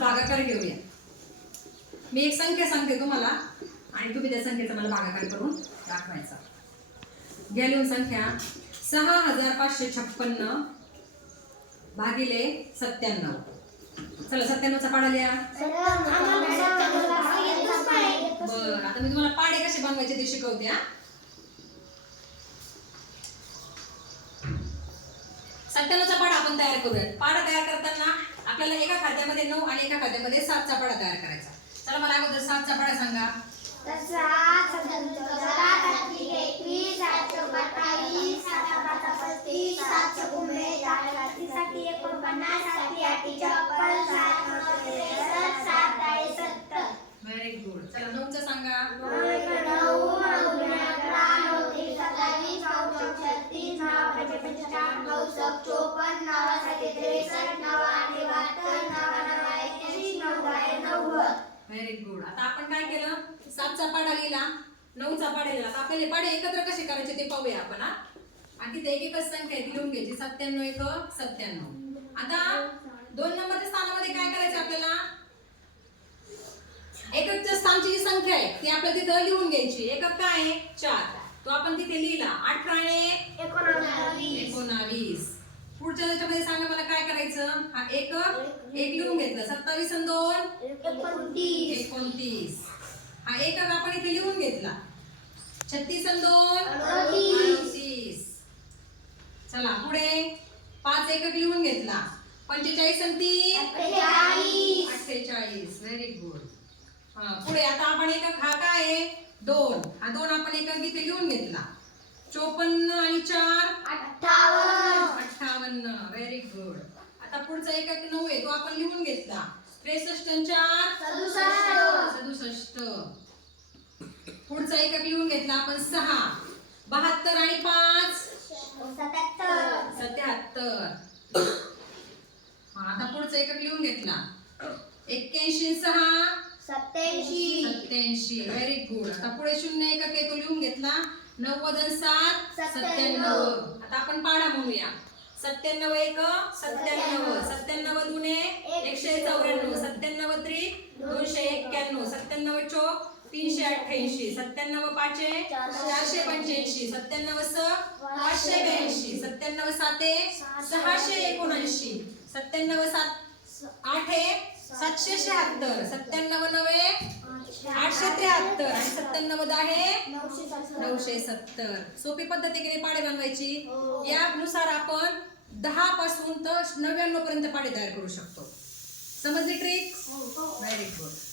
भागाकार घेऊया. मी एक संख्या सांगते तुम्हाला आणि तुम्ही त्या संख्येचा मला भागाकार करून दाखवायचा. घ्या लिहून संख्या. सहा हजार पाचशे छप्पन्न भागिले सत्त्याण्णव. चला सत्त्याण्णवचा पाडा लिहा. बरं आता मी तुम्हाला पाडे कसे बनवायचे ते शिकवते हा. सत्त्याण्णवचा पाडा आपण तयार करूया पाडा तयार करताना आपल्याला एका खात्यामध्ये नऊ आणि एका खात्यामध्ये सात पाडा तयार करायचा चला मला अगोदर सात पाडा सांगा. सात व्हेरी गुड आता आपण काय केलं? सातचा पाडा लिहिला नऊचा पाडा लिहिला. आता आपल्याला पाडे एकत्र कसे करायचे ते पाहूया आपण हा? आणि तिथे एक एकच संख्या आहे ती लिहून घ्यायची. सत्त्याण्णव एक सत्त्याण्णव. आता दोन नंबरच्या स्थानामध्ये काय करायचं आपल्याला? एककच्या स्थानची जी संख्या आहे ती आपल्याला तिथं लिहून घ्यायची. एकक काय आहे? चार. तो आपण तिथे लिहिला. अठराने एकोणावीस पुढच्या याच्यामध्ये सांगा मला काय करायचं? हा एक एक लिहून घेतलं. सत्तावीस आणि दोन? एकोणतीस. हा एकक आपण इथे लिहून घेतला. छत्तीस आणि दोन? अडतीस. चला पुढे. पाच एकक लिहून घेतला. पंचेचाळीस आणि तीन? अठ्ठेचाळीस. व्हेरी गुड हा पुढे आता आपण एकक हा काय आहे? दोन. हा दोन आपण एकक इथे लिहून घेतला. चोपन्न आणि चार अठ्ठावन्न व्हेरी गुड आता पुढचा एकक नऊ आहे तो आपण लिहून घेतला त्रेसष्ट चार सदुसष्ट. पुढचा एकक लिहून घेतला आपण सहा. बहात्तर आणि पाच. सत्याहत्तर. आता पुढचा एकक लिहून घेतला. एक्क्याऐंशी सहा. सत्याऐंशी. सत्याऐंशी. व्हेरी गुड आता पुढे शून्य एकक आहे तो लिहून घेतला. नव्वद सात. सत्त्याण्णव. आता आपण पाडा म्हणूया. सत्त्याण्णव एक सत्त्याण्णव. सत्त्याण्णव दुने एकशे चौऱ्याण्णव. सत्त्याण्णव दोनशे एक्क्याण्णव सत्त्याण्णव चोक तीनशे अठ्ठ्याऐंशी सत्त्याण्णव पाचे चारशे पंच्याऐंशी सत्त्याण्णव स पाचशे ब्याऐंशी सत्त्याण्णव साते सहाशे एकोणऐंशी सत्त्याण्णव सात आठे सातशे शहात्तर सत्त्याण्णव नवे आठशे त्र्याहत्तर आणि सत्त्याण्णव दहा नऊशे सत्तर. सोपी पद्धतीने पाडे बनवायची? यानुसार आपण दहा पासून तर नव्याण्णव पर्यंत पाडे तयार करू शकतो. समजली ट्रिक व्हेरी गुड